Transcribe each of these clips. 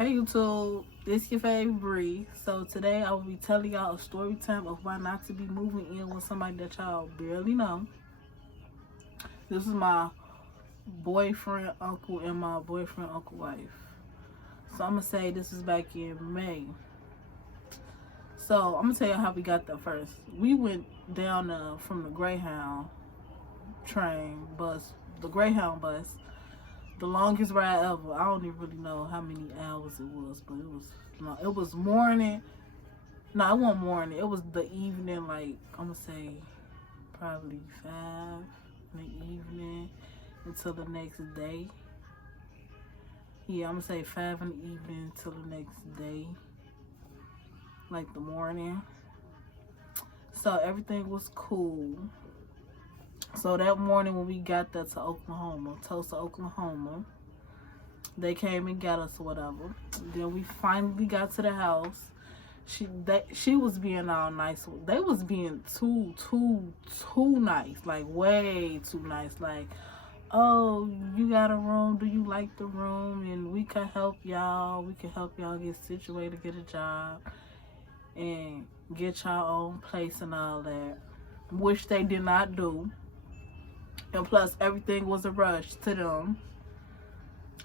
Hey YouTube, it's your favorite Bree. So today I will be telling y'all a story time of why not to be moving in with somebody that y'all barely know. This is my boyfriend uncle and my boyfriend uncle wife. So I'm gonna say this is back in May. So I'm gonna tell you how we got there first. We went down from the Greyhound the Greyhound bus. The longest ride ever. I don't even really know how many hours it was, but it was long. It was morning. No, it wasn't morning. It was the evening, like, I'm going to say probably 5 in the evening until the next day. Yeah, I'm going to say 5 in the evening until the next day, like the morning. So everything was cool. So that morning when we got there to Tulsa, Oklahoma, they came and got us or whatever. Then we finally got to the house. She was being all nice. They was being too nice, like way too nice. Like, oh, you got a room? Do you like the room? And we can help y'all. We can help y'all get situated, get a job, and get your own place and all that. Which they did not do. And plus, everything was a rush to them.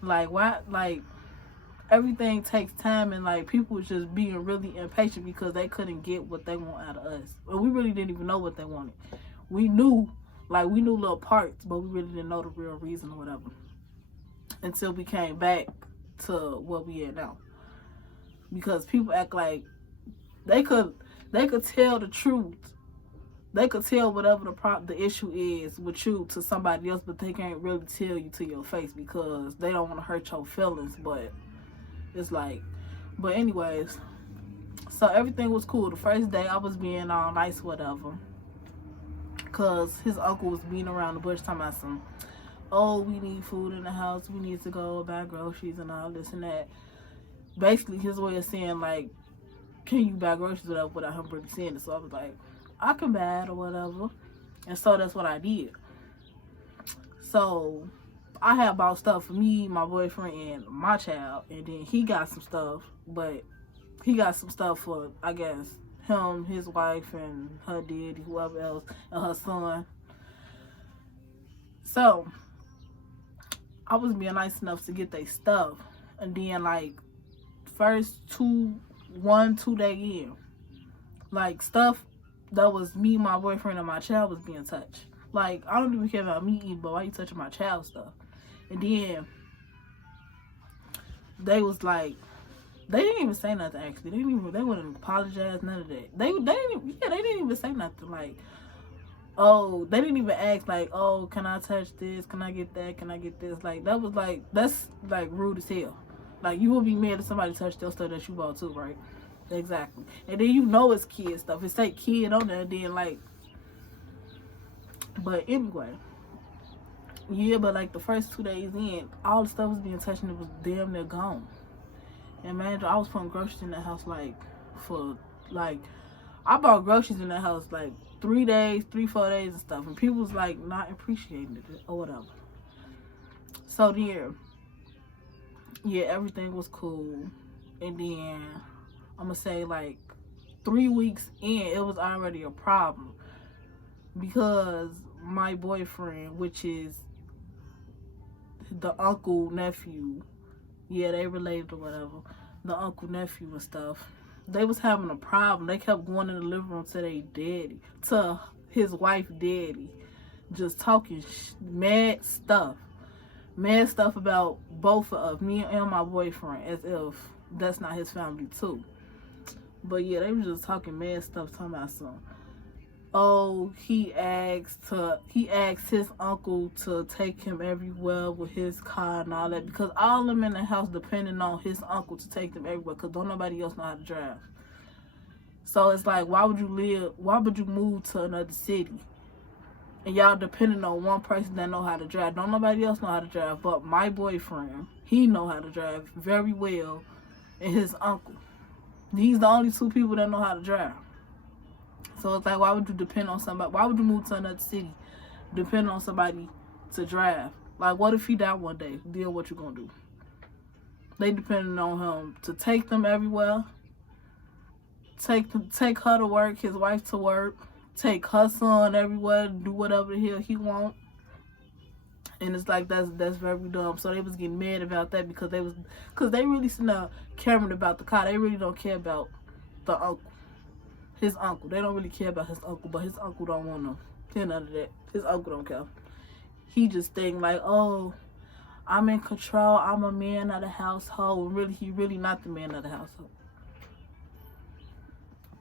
Like, why? Like, everything takes time, and like people was just being really impatient because they couldn't get what they want out of us. And we really didn't even know what they wanted. We knew little parts, but we really didn't know the real reason or whatever until we came back to what we at now. Because people act like they could tell the truth. They could tell whatever the issue is with you to somebody else, but they can't really tell you to your face because they don't want to hurt your feelings. But it's like, but anyways, so everything was cool. The first day I was being all nice, whatever, because his uncle was beating around the bush talking about some, oh, we need food in the house, we need to go buy groceries and all this and that. Basically, his way of saying, like, can you buy groceries without him really saying it? So I was like, I can buy it or whatever. And so that's what I did. So I had bought stuff for me, my boyfriend, and my child. And then he got some stuff. But he got some stuff for, I guess, him, his wife, and her daddy, whoever else, and her son. So I was being nice enough to get their stuff. And then, like, first 2 day in, like, stuff that was me, my boyfriend, and my child was being touched. Like, I don't even care about me eating, but why you touching my child stuff? And then they was like, they didn't even say nothing. Actually, they wouldn't apologize, none of that. They didn't even say nothing. Like, oh, they didn't even ask like, oh, can I touch this? Can I get that? Can I get this? Like, that was like, that's like rude as hell. Like, you would be mad if somebody touched your stuff that you bought too, right? Exactly. And then you know it's kid stuff. It's like kid on there, then like, but anyway, yeah, but like the first 2 days in, all the stuff was being touched and it was damn near gone. And man, I was putting groceries in the house like I bought groceries in the house like 4 days and stuff, and people was like not appreciating it or whatever. So then, yeah, everything was cool. And then I'm gonna say like 3 weeks in, it was already a problem because my boyfriend, which is the uncle nephew, yeah, they related or whatever, the uncle nephew and stuff, they was having a problem. They kept going in the living room to their daddy, to his wife daddy, just talking mad stuff about both of me and my boyfriend, as if that's not his family too. But yeah, they were just talking mad stuff, talking about some, oh, he asked his uncle to take him everywhere with his car and all that, because all of them in the house depending on his uncle to take them everywhere, because don't nobody else know how to drive. So it's like, why would you move to another city and y'all depending on one person that know how to drive? Don't nobody else know how to drive but my boyfriend. He know how to drive very well, and his uncle. These the only 2 people that know how to drive. So it's like, why would you depend on somebody? Why would you move to another city, depend on somebody to drive? Like, what if he died one day? Then what you gonna do? They depended on him to take them everywhere, take her to work, his wife to work, take her son everywhere, do whatever the hell he want. And it's like that's very dumb. So they was getting mad about that because they really not caring about the car. They really don't care about the uncle, his uncle. They don't really care about his uncle, but his uncle don't want to hear none of that. His uncle don't care. He just think like, oh, I'm in control. I'm a man of the household. Really, he really not the man of the household.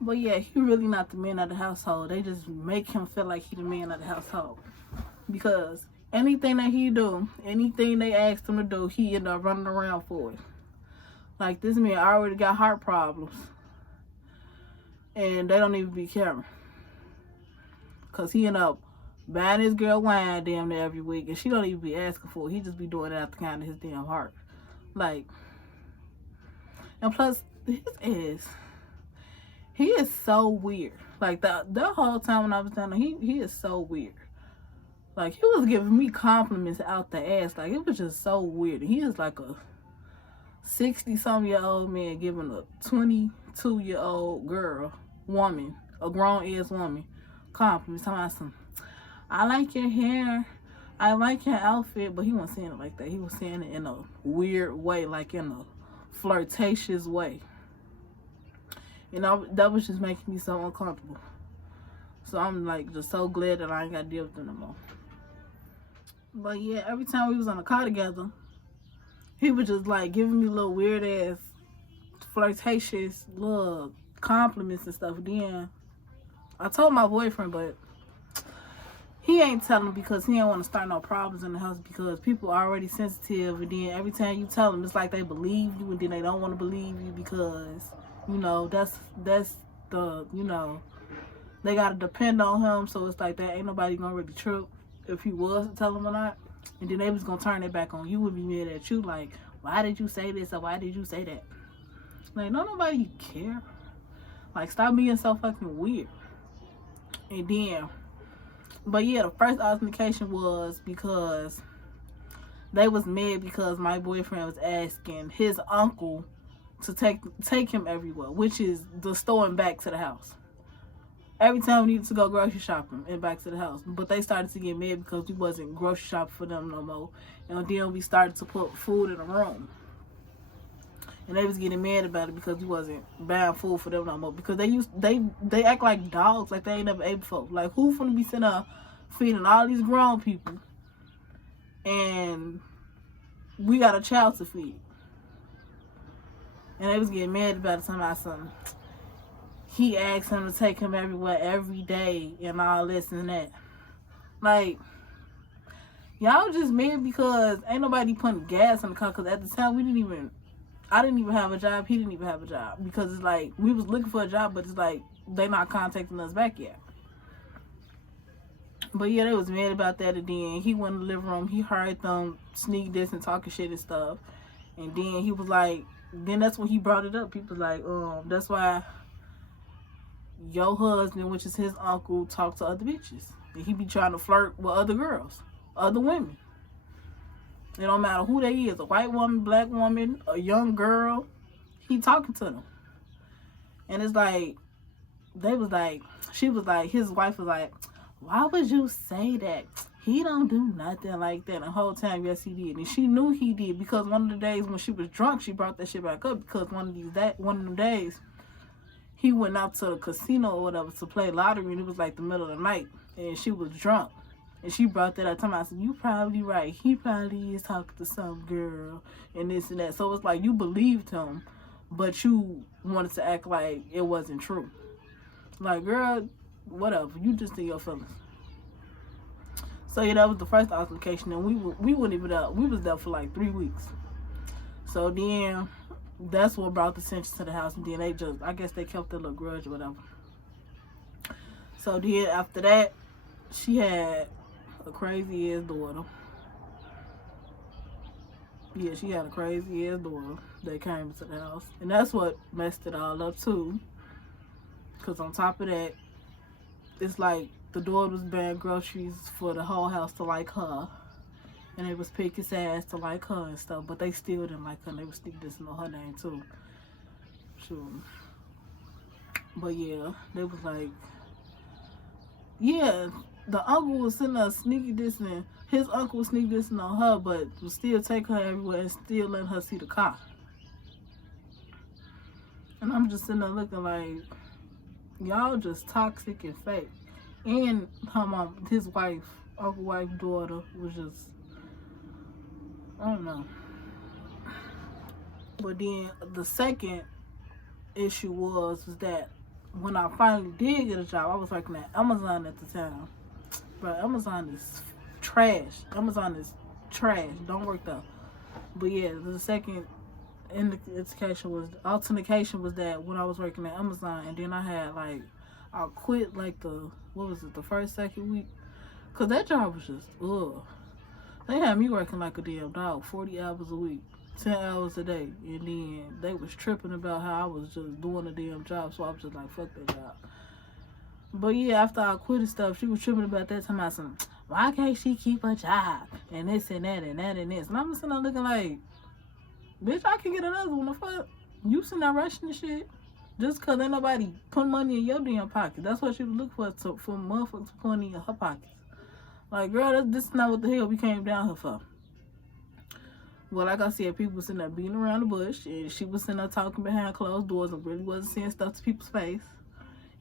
But yeah, he really not the man of the household. They just make him feel like he the man of the household. Because anything that he do, anything they ask him to do, he end up running around for it. Like, this man already got heart problems. And they don't even be caring. Because he end up buying his girl wine damn near every week. And she don't even be asking for it. He just be doing it out the kind of his damn heart. Like, and plus, he is so weird. Like, the whole time when I was down there, he is so weird. Like, he was giving me compliments out the ass. Like, it was just so weird. He is like a 60-some-year-old man giving a 22-year-old woman, a grown-ass woman, compliments. Talking about some, I like your hair. I like your outfit. But he wasn't saying it like that. He was saying it in a weird way, like in a flirtatious way. You know, that was just making me so uncomfortable. So I'm like just so glad that I ain't got to deal with them no more. But yeah, every time we was on the car together, he was just like giving me little weird ass flirtatious little compliments and stuff. Then I told my boyfriend, but he ain't telling because he ain't want to start no problems in the house because people are already sensitive. And then every time you tell them, it's like they believe you, and then they don't want to believe you because, you know, that's the, you know, they got to depend on him. So it's like that ain't nobody going to really trip if he was to tell them or not. And then they was going to turn it back on you and be mad at you like, why did you say this or why did you say that? Like, don't nobody care. Like, stop being so fucking weird. And then, but yeah, the first altercation was because they was mad because my boyfriend was asking his uncle to take him everywhere, which is the store and back to the house. Every time we needed to go grocery shopping and back to the house. But they started to get mad because we wasn't grocery shopping for them no more. And then we started to put food in the room. And they was getting mad about it because we wasn't buying food for them no more. Because they act like dogs, like they ain't never ate before. Like, who finna be sitting up feeding all these grown people and we got a child to feed? And they was getting mad about it, talking about something. He asked him to take him everywhere every day and all this and that. Like, y'all just mad because ain't nobody putting gas in the car. Because at the time, I didn't even have a job. He didn't even have a job. Because it's like, we was looking for a job, but it's like, they not contacting us back yet. But yeah, they was mad about that. And then he went in the living room. He heard them sneak this and talking shit and stuff. And then he was like, then that's when he brought it up. He was like, that's why your husband, which is his uncle, talk to other bitches. And he be trying to flirt with other girls, other women. It don't matter who they is, a white woman, black woman, a young girl, he talking to them. And it's like, she was like, his wife was like, why would you say that? He don't do nothing like that. And the whole time, yes, he did. And she knew he did because one of the days when she was drunk, she brought that shit back up because one of them days, he went out to the casino or whatever to play lottery, and it was like the middle of the night, and she was drunk. And she brought that up to me. I said, you probably right. He probably is talking to some girl and this and that. So it's like you believed him, but you wanted to act like it wasn't true. Like, girl, whatever. You just in your feelings. So yeah, that was the first altercation, and we wouldn't even up. We was there for like 3 weeks. So then that's what brought the tension to the house, and then they just, I guess they kept their little grudge or whatever. So then after that, she had a crazy ass daughter. Yeah, she had a crazy ass daughter that came to the house, and that's what messed it all up too. Cause on top of that, it's like the daughter was buying groceries for the whole house to like her, and they was pick his ass to like her and stuff, but they still didn't like her, and they was still dissing on her name too. Sure. But yeah, they was like, yeah, the uncle was sitting there sneaky dissing. His uncle was sneaky dissing on her, but would still take her everywhere and still letting her see the car. And I'm just sitting there looking like, y'all just toxic and fake. And her mom, his wife, uncle, wife, daughter was just, I don't know. But then the second issue was that when I finally did get a job, I was working at Amazon at the time. But Amazon is trash. Amazon is trash. Don't work there. But yeah, the second indication was, authentication was that when I was working at Amazon, and then I quit like the first, second week. Because that job was just, ugh. They had me working like a damn dog, 40 hours a week, 10 hours a day. And then they was tripping about how I was just doing a damn job. So I was just like, fuck that job. But yeah, after I quit and stuff, she was tripping about that time. I said, why can't she keep a job? And this and that and that and this. And I'm just sitting there looking like, bitch, I can get another one. The fuck? You sitting there rushing the shit? Just because ain't nobody put money in your damn pocket. That's what she was looking for motherfuckers to put money in her pockets. Like, girl, this is not what the hell we came down here for. Well, like I said, people was sitting there beating around the bush, and she was sitting there talking behind closed doors and really wasn't saying stuff to people's face.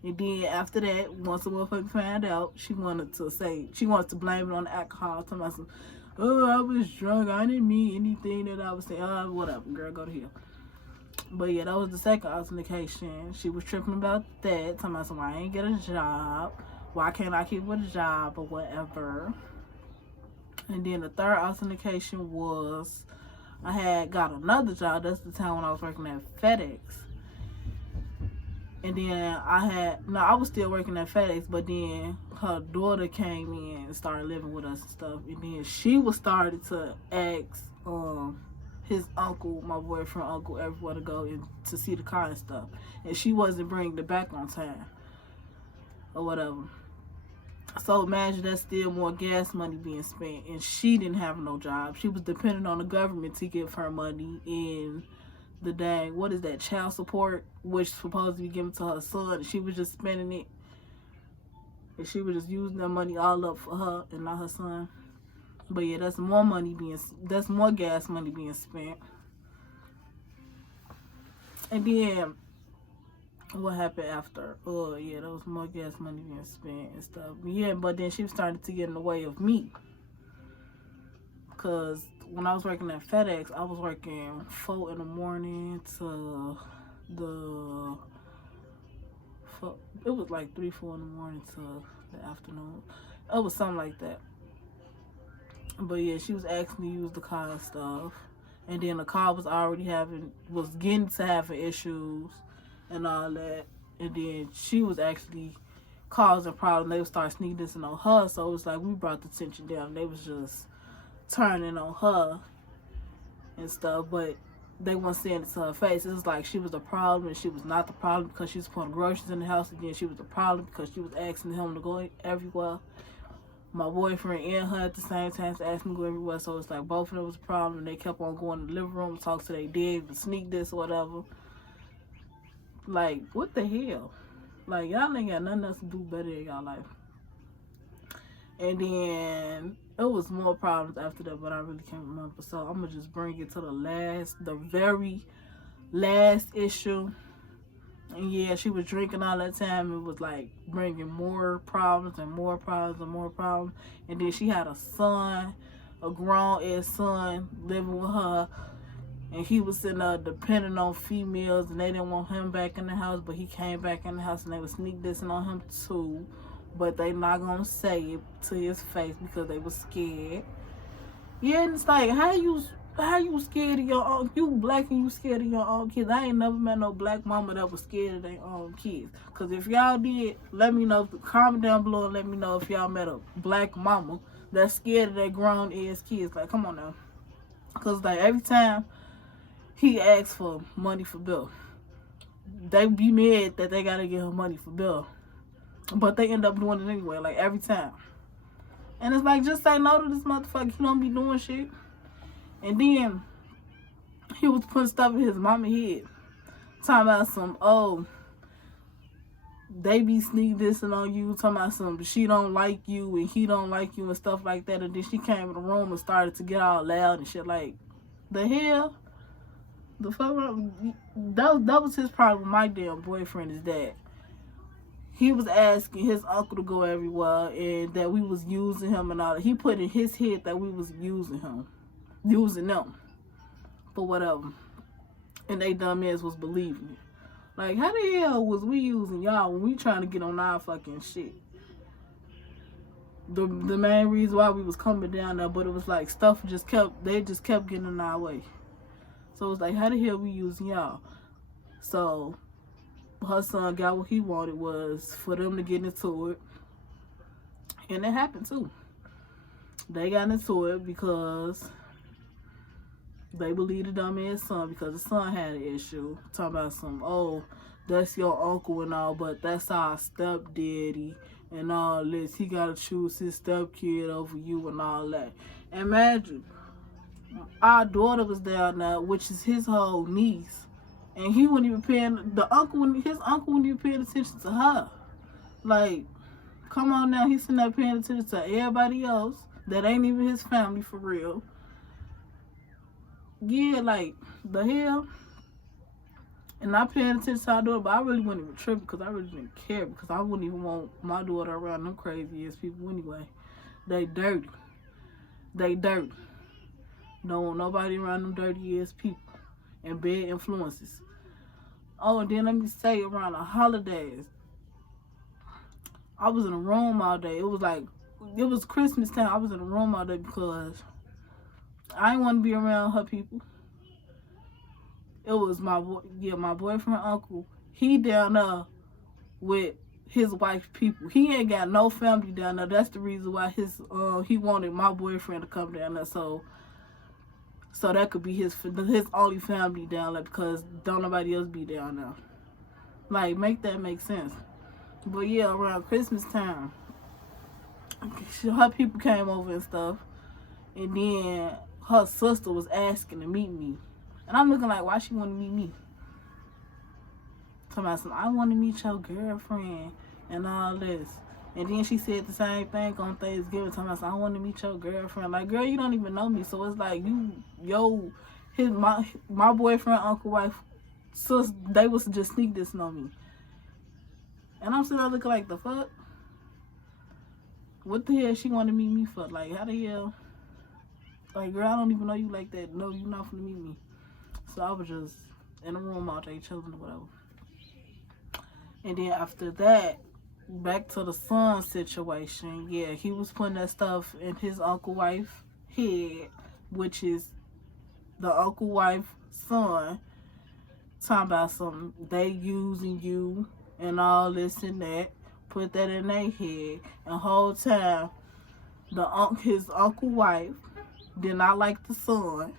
And then after that, once the motherfucker found out, she wanted to blame it on the alcohol. Talking about some, oh, I was drunk, I didn't mean anything that I was saying. Oh, whatever, girl, go to hell. But yeah, that was the second authentication. She was tripping about that, talking about some, I ain't get a job. Why can't I keep with a job or whatever? And then the third authentication was I had got another job. That's the time when I was working at FedEx. And then I was still working at FedEx, but then her daughter came in and started living with us and stuff. And then she was started to ask his uncle, my boyfriend uncle, everywhere to go and to see the car and stuff. And she wasn't bringing it back on time or whatever. So imagine that's still more gas money being spent, and she didn't have no job. She was dependent on the government to give her money in the dang, what is that, child support, which is supposed to be given to her son, and she was just spending it, and she was just using that money all up for her and not her son. But yeah, that's more gas money being spent. And then what happened after? Oh yeah, there was more gas money being spent and stuff. Yeah, but then she started to get in the way of me. Cause when I was working at FedEx, I was working 4 in the morning to it was like 3, 4 in the morning to the afternoon. It was something like that. But yeah, she was asking me to use the car and stuff. And then the car was getting to having issues and all that. And then she was actually causing problems. They would start sneaking this on her. So it was like we brought the tension down. They was just turning on her and stuff. But they weren't saying it to her face. It was like she was the problem and she was not the problem because she was putting groceries in the house. Again, she was the problem because she was asking him to go everywhere. My boyfriend and her at the same time asked me to go everywhere. So it's like both of them was a problem. And they kept on going to the living room, talk to their dad, sneak this or whatever. Like, what the hell? Like, y'all ain't got nothing else to do better in y'all life. And then it was more problems after that, but I really can't remember. So I'm gonna just bring it to the very last issue. And yeah, she was drinking all that time. It was like bringing more problems and more problems and more problems. And then she had a son, a grown-ass son living with her. And he was sitting there depending on females, and they didn't want him back in the house, but he came back in the house, and they was sneak dissing on him too. But they not gonna say it to his face because they was scared. Yeah, and it's like, how you scared of your own? You black and you scared of your own kids. I ain't never met no black mama that was scared of their own kids. Cause if y'all did, let me know. Comment down below and let me know if y'all met a black mama that's scared of their grown ass kids. Like, come on now. Cause like every time he asks for money for bill, they be mad that they gotta give him money for bill, but they end up doing it anyway. Like every time. And it's like, just say no to this motherfucker. He don't be doing shit. And then he was putting stuff in his mama head. Talking about some, oh, they be sneak dissing on you. Talking about some, she don't like you and he don't like you and stuff like that. And then she came in the room and started to get all loud and shit. Like, the hell? The fuck? That was his problem with my damn boyfriend, is that he was asking his uncle to go everywhere and that we was using him and all that. He put in his head that we was using them for whatever. And they dumb ass was believing it. Like, how the hell was we using y'all when we trying to get on our fucking shit? The main reason why we was coming down there, but it was like stuff just kept getting in our way. So it was like, how the hell we using y'all? So her son got what he wanted, was for them to get into it. And it happened too. They got into it because they believed the dumbass son, because the son had an issue. Talking about some, oh, that's your uncle and all, but that's our stepdaddy and all this. He gotta choose his stepkid over you and all that. Imagine, our daughter was down there, which is his whole niece, and he wasn't even paying, his uncle wasn't even paying attention to her. Like, come on now, he's sitting there paying attention to everybody else that ain't even his family for real. Yeah, like, the hell? And not paying attention to our daughter, but I really wasn't even tripping because I really didn't care, because I wouldn't even want my daughter around them crazy ass people anyway. They dirty. Don't want nobody around them dirty ass people and bad influences. Oh, and then let me say, around the holidays, I was in a room all day. It was Christmas time. I was in a room all day because I didn't want to be around her people. It was my boyfriend uncle. He down there with his wife's people. He ain't got no family down there. That's the reason why he wanted my boyfriend to come down there, so that could be his only family down there, because don't nobody else be down there. Like, make that make sense. But yeah, around Christmas time, her people came over and stuff, and then her sister was asking to meet me. And I'm looking like, why she want to meet me? Talking about some, I want to meet your girlfriend and all this. And then she said the same thing on Thanksgiving. Talking about, I want to meet your girlfriend. Like, girl, you don't even know me. So it's like, my boyfriend, uncle, wife, sis, they was just sneak dissing on me. And I'm sitting there looking like, the fuck? What the hell she want to meet me for? Like, how the hell? Like, girl, I don't even know you like that. No, you not finna meet me. So I was just in a room all day chilling or whatever. And then after that, back to the son situation. Yeah, he was putting that stuff in his uncle wife head, which is the uncle wife son. Talking about something, they using you and all this and that. Put that in their head. And the whole time, his uncle wife did not like the son.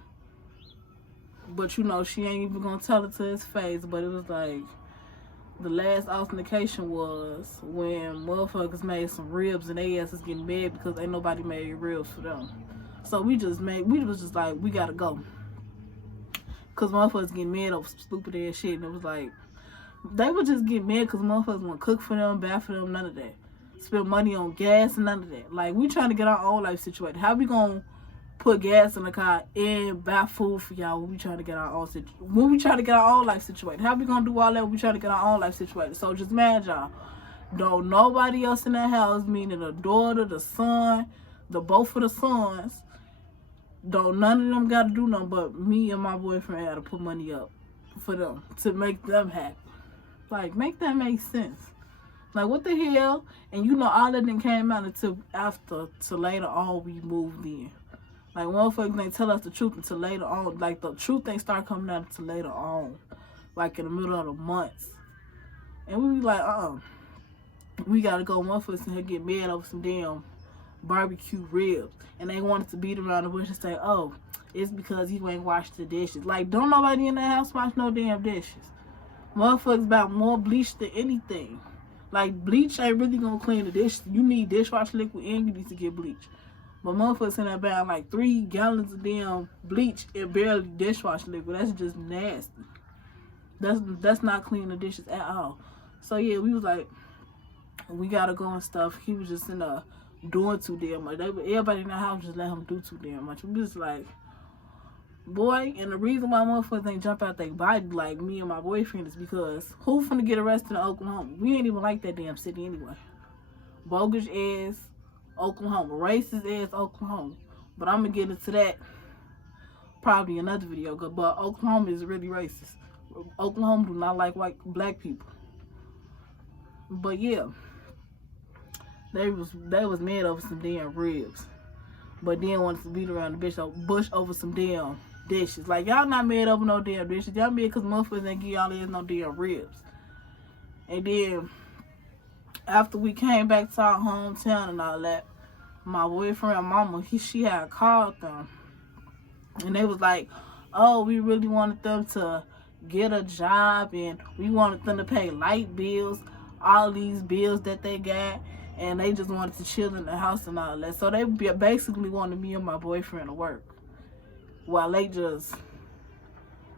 But you know, she ain't even gonna tell it to his face. But it was like, the last authentication was when motherfuckers made some ribs and they asses getting mad because ain't nobody made ribs for them. So we was just like, we gotta go. Cause motherfuckers getting mad over some stupid ass shit. And it was like, they would just get mad because motherfuckers want to cook for them, buy for them, none of that. Spend money on gas and none of that. Like, we trying to get our own life situated. How we gonna put gas in the car and buy food for y'all when we trying to get our own life situated? How we gonna do all that when we trying to get our own life situated? So just imagine, y'all, don't nobody else in that house, meaning the daughter, the son, both of the sons, don't none of them gotta do nothing but me and my boyfriend had to put money up for them to make them happy. Like, make that make sense. Like, what the hell? And you know, all that didn't came out until later on we moved in. Like, motherfuckers ain't tell us the truth until later on. Like, the truth ain't start coming out until later on. Like, in the middle of the months. And we be like, we gotta go. Motherfuckers in here get mad over some damn barbecue ribs. And they wanted to beat around the bush and say, oh, it's because you ain't washed the dishes. Like, don't nobody in the house wash no damn dishes. Motherfuckers about more bleach than anything. Like, bleach ain't really gonna clean the dish. You need dishwasher liquid and you need to get bleach. But motherfuckers in that bag like 3 gallons of damn bleach and barely dishwasher liquid. That's just nasty. That's not cleaning the dishes at all. So yeah, we was like, we gotta go and stuff. He was just in there doing too damn much. Everybody in the house just let him do too damn much. We was like, boy, and the reason why motherfuckers ain't jump out their body like me and my boyfriend is because who finna get arrested in Oklahoma? We ain't even like that damn city anyway. Bogus ass Oklahoma. Racist ass Oklahoma. But I'm gonna get into that probably another video. But Oklahoma is really racist. Oklahoma do not like black people. But yeah, they was mad over some damn ribs. But then wanted to beat around the bush over some damn dishes. Like, y'all not mad over no damn dishes. Y'all mad because motherfuckers ain't give y'all ass no damn ribs. And then after we came back to our hometown and all that, my boyfriend mama, she had called them. And they was like, oh, we really wanted them to get a job and we wanted them to pay light bills, all these bills that they got, and they just wanted to chill in the house and all that. So they basically wanted me and my boyfriend to work while they just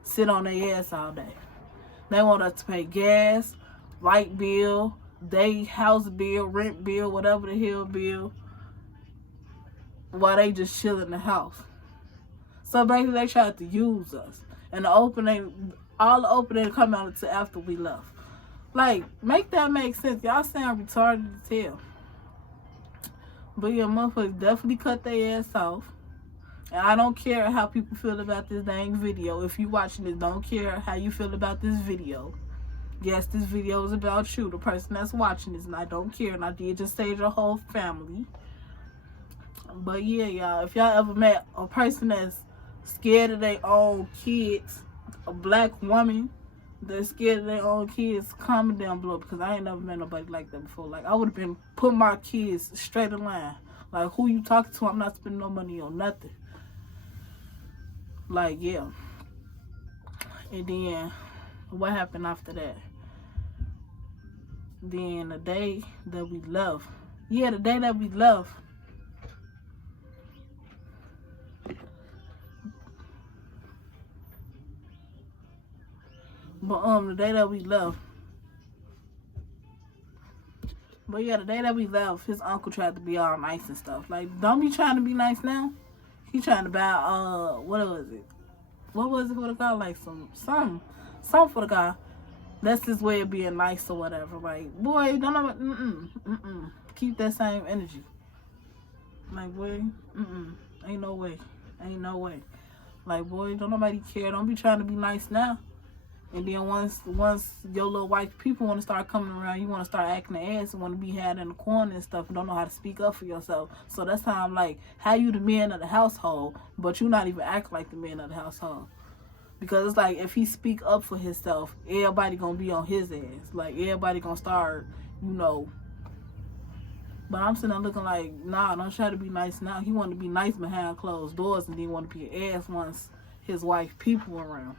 sit on their ass all day. They want us to pay gas, light bill, they house bill, rent bill, whatever the hell bill, while they just chill in the house. So basically they tried to use us. And all the opening come out until after we left. Like, make that make sense. Y'all sound retarded as hell. But yeah, motherfuckers definitely cut their ass off. And I don't care how people feel about this dang video. If you watching this, don't care how you feel about this video. Yes, this video is about you, the person that's watching this, and I don't care. And I did just save your whole family. But yeah, y'all, if y'all ever met a person that's scared of their own kids, a black woman that's scared of their own kids, comment down below, because I ain't never met nobody like that before. Like, I would have been putting my kids straight in line. Like, who you talking to? I'm not spending no money on nothing. Like, yeah. And then what happened after that? Then the day that we left. Yeah, the day that we left. But the day that we left. But yeah, the day that we left, his uncle tried to be all nice and stuff. Like, don't be trying to be nice now. He trying to buy what was it? What was it for the guy? Like something for the guy. That's his way of being nice or whatever. Like, boy, don't know. Keep that same energy. Like, boy, ain't no way. Ain't no way. Like, boy, don't nobody care. Don't be trying to be nice now. And then once your little white people want to start coming around, you want to start acting the ass and want to be had in the corner and stuff and don't know how to speak up for yourself. So that's how I'm like, how you the man of the household, but you not even act like the man of the household. Because it's like, if he speak up for himself, everybody gonna be on his ass. Like, everybody gonna start, But I'm sitting there looking like, nah, don't try to be nice now. He want to be nice behind closed doors and then want to be an ass once his wife people around.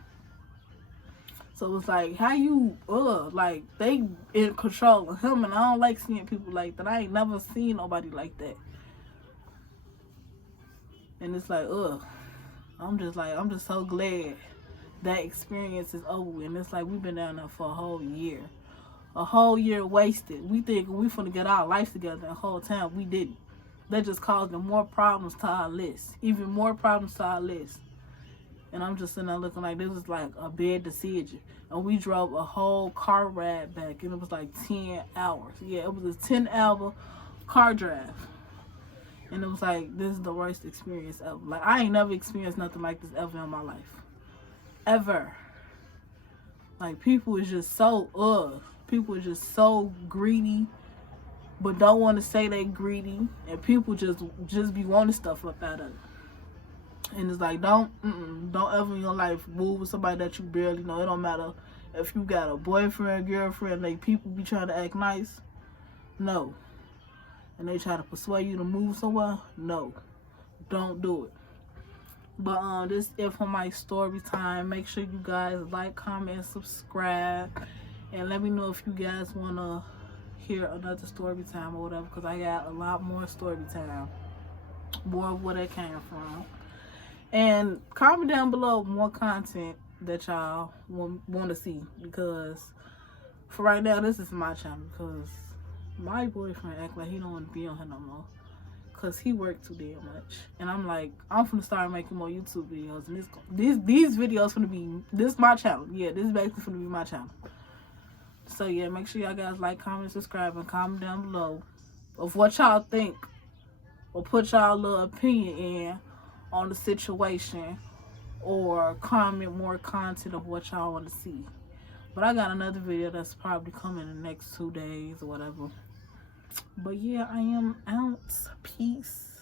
So it's like, how you, like, they in control of him, and I don't like seeing people like that. I ain't never seen nobody like that. And it's like, I'm just so glad that experience is over. And it's like, we've been down there for a whole year. A whole year wasted. We think we finna get our life together the whole time. We didn't. That just caused more problems to our list. Even more problems to our list. And I'm just sitting there looking like this was like a bad decision. And we drove a whole car ride back, and it was like 10 hours. Yeah, it was a 10-hour car drive. And it was like, this is the worst experience ever. Like, I ain't never experienced nothing like this ever in my life. Ever. Like, people is just so, people is just so greedy, but don't want to say they greedy. And people just be wanting stuff up out of it. And it's like, don't ever in your life move with somebody that you barely know. It don't matter if you got a boyfriend, girlfriend, like, people be trying to act nice. No. And they try to persuade you to move somewhere. No. Don't do it. But this is it for my story time. Make sure you guys like, comment, and subscribe. And let me know if you guys want to hear another story time or whatever, because I got a lot more story time, more of where that came from. And comment down below more content that y'all want to see, because for right now, this is my channel, because my boyfriend act like he don't want to be on here no more, because he worked too damn much. And I'm like, I'm finna start making more YouTube videos, and these videos finna be, this is my channel. Yeah, this is basically finna be my channel. So yeah, make sure y'all guys like, comment, subscribe, and comment down below of what y'all think, or put y'all little opinion in on the situation, or comment more content of what y'all want to see. But I got another video that's probably coming in the next 2 days or whatever. But yeah, I am out. Peace.